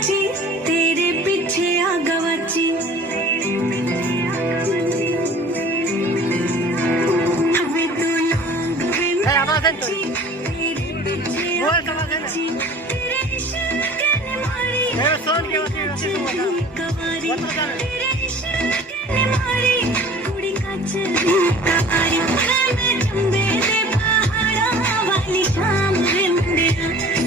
नाची तेरे पीछे आ गवाची हवे तू लोग वे नाची तेरे पीछे आ गवाची तेरे इश्क ने मारी कवारी तेरे इश्क ने मारी कुड़ी काच तारी मैं चंबे दे पहाड़ा वाली शाम वे मुंडिया